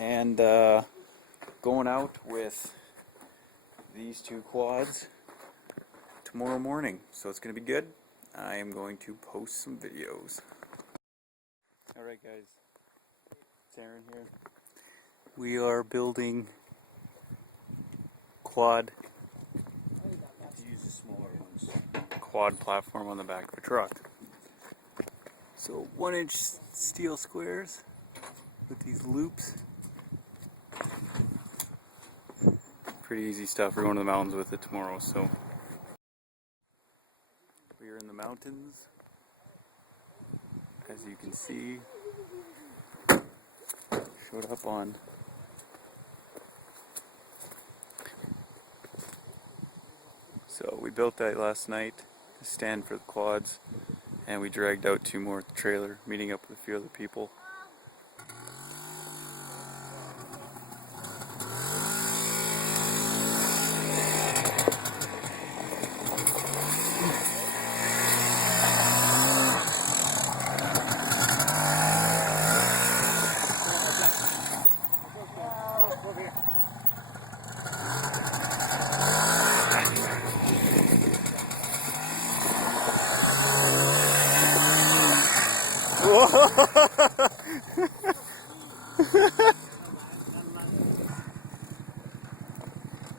and going out with these two quads tomorrow morning, so it's going to be good. I am going to post some videos. Alright guys, it's Aaron here. We are building quad, use the smaller ones, quad platform on the back of a truck. So 1-inch steel squares with these loops. Pretty easy stuff. We're going to the mountains with it tomorrow, so we are in the mountains, as you can see. Showed up on so we built that last night, a stand for the quads, and we dragged out 2 more at the trailer, meeting up with a few other people.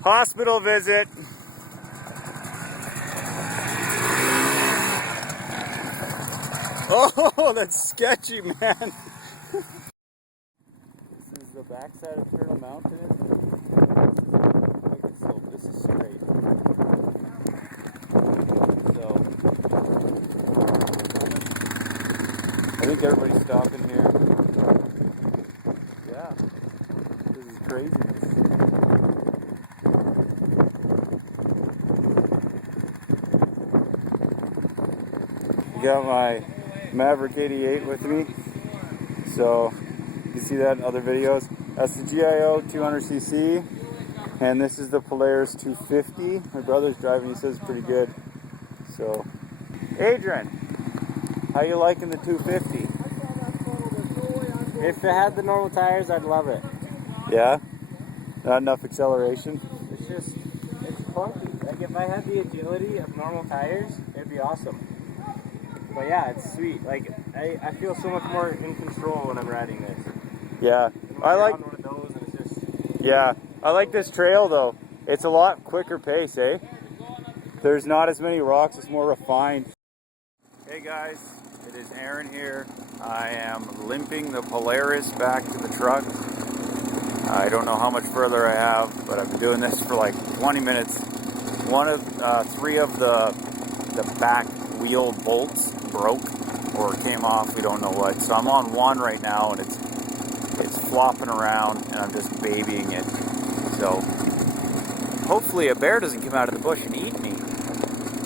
Hospital visit. Oh, that's sketchy, man. This is the backside of Turtle Mountain. Look at slope. This is straight. So I think everybody's stopping here. Yeah, this is crazy. Got my Maverick 88 with me, so you can see that in other videos. That's the GIO 200cc, and this is the Polaris 250. My brother's driving, he says it's pretty good. So, Adrian, how you liking the 250? If it had the normal tires, I'd love it. Yeah? Not enough acceleration? It's clunky. Like if I had the agility of normal tires, it'd be awesome. But yeah, it's sweet. Like I feel so much more in control when I'm riding this. Yeah, I like. One of those and it's just... Yeah, I like this trail though. It's a lot quicker pace, eh? There's not as many rocks. It's more refined. Hey guys, it is Aaron here. I am limping the Polaris back to the truck. I don't know how much further I have, but I've been doing this for like 20 minutes. 3 of the back wheel bolts broke or came off, we don't know what. So I'm on 1 right now, and it's flopping around, and I'm just babying it. So hopefully a bear doesn't come out of the bush and eat me,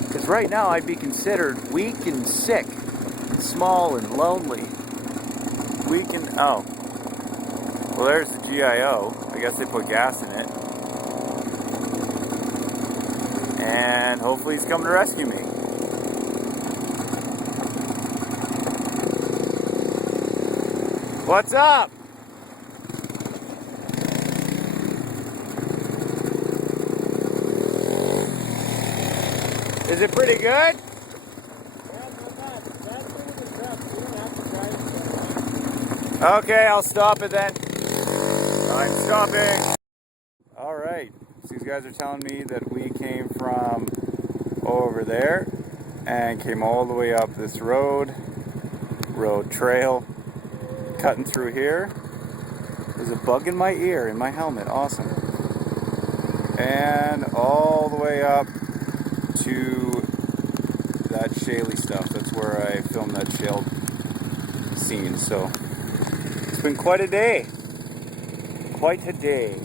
because right now I'd be considered weak and sick and small and lonely. Weak and oh, well, there's the GIO. I guess they put gas in it, and hopefully he's coming to rescue me. What's up? Is it pretty good? Okay, I'll stop it then. I'm stopping. Alright, so these guys are telling me that we came from over there and came all the way up this road trail, cutting through here. There's a bug in my ear, in my helmet, awesome. And all the way up to that shaly stuff. That's where I filmed that shale scene. So it's been quite a day. Quite a day.